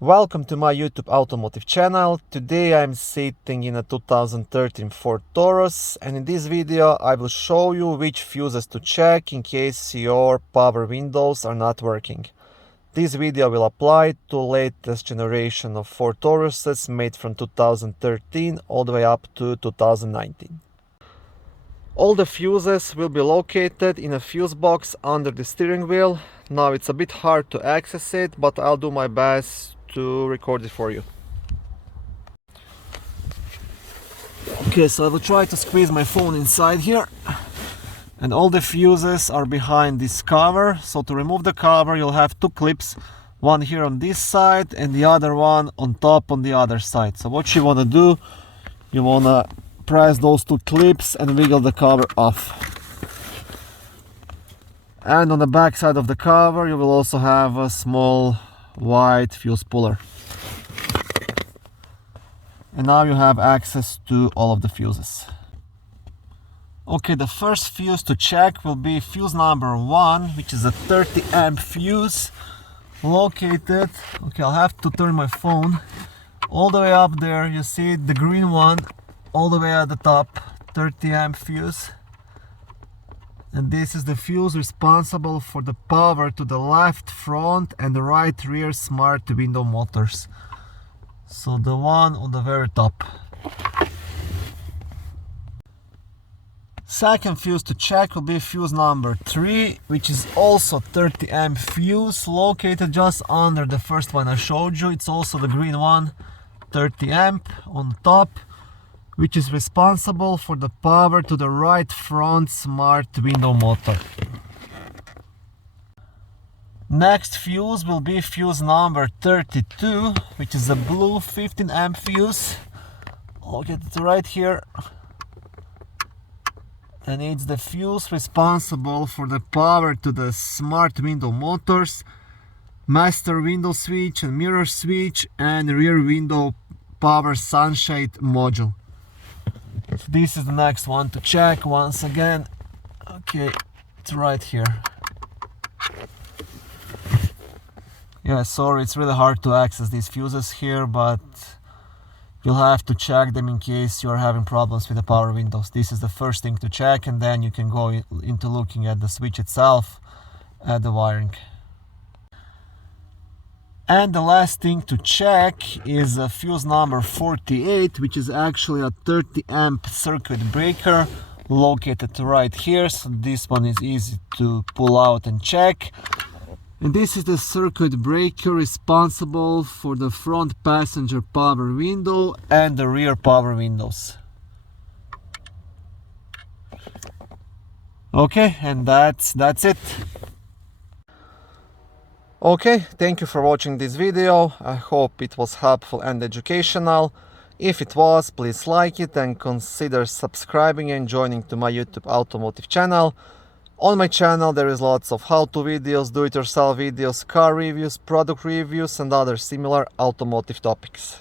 Welcome to my YouTube automotive channel. Today I'm sitting in a 2013 Ford Taurus, and in this video I will show you which fuses to check in case your power windows are not working. This video will apply to latest generation of Ford Tauruses made from 2013 all the way up to 2019. All the fuses will be located in a fuse box under the steering wheel. Now it's a bit hard to access it, but I'll do my best to record it for you. Okay, so I will try to squeeze my phone inside here. And all the fuses are behind this cover. So to remove the cover, you'll have two clips. One here on this side and the other one on top on the other side. So what you want to do, you want to press those two clips and wiggle the cover off. And on the back side of the cover, you will also have a small white fuse puller. And now you have access to all of the fuses. Okay, the first fuse to check will be fuse number 1, which is a 30 amp fuse located, okay, I'll have to turn my phone all the way up there. You see the green one all the way at the top, 30 amp fuse. And this is the fuse responsible for the power to the left front and the right rear smart window motors. So the one on the very top. Second fuse to check will be fuse number 3, which is also 30 amp fuse located just under the first one I showed you. It's also the green one, 30 amp on top, which is responsible for the power to the right front smart window motor. Next fuse will be fuse number 32, which is a blue 15 amp fuse. I'll get it right here. And it's the fuse responsible for the power to the smart window motors, master window switch and mirror switch, and rear window power sunshade module. So this is the next one to check once again. Okay, it's right here. Yeah, sorry, it's really hard to access these fuses here, but you'll have to check them in case you're having problems with the power windows. This is the first thing to check, and then you can go into looking at the switch itself, at the wiring. And the last thing to check is fuse number 48, which is actually a 30 amp circuit breaker located right here. So this one is easy to pull out and check. And this is the circuit breaker responsible for the front passenger power window and the rear power windows. Okay, and that's it. Okay, thank you for watching this video. I hope it was helpful and educational. If it was, please like it and consider subscribing and joining to my YouTube automotive channel. On my channel there is lots of how-to videos, do-it-yourself videos, car reviews, product reviews and other similar automotive topics.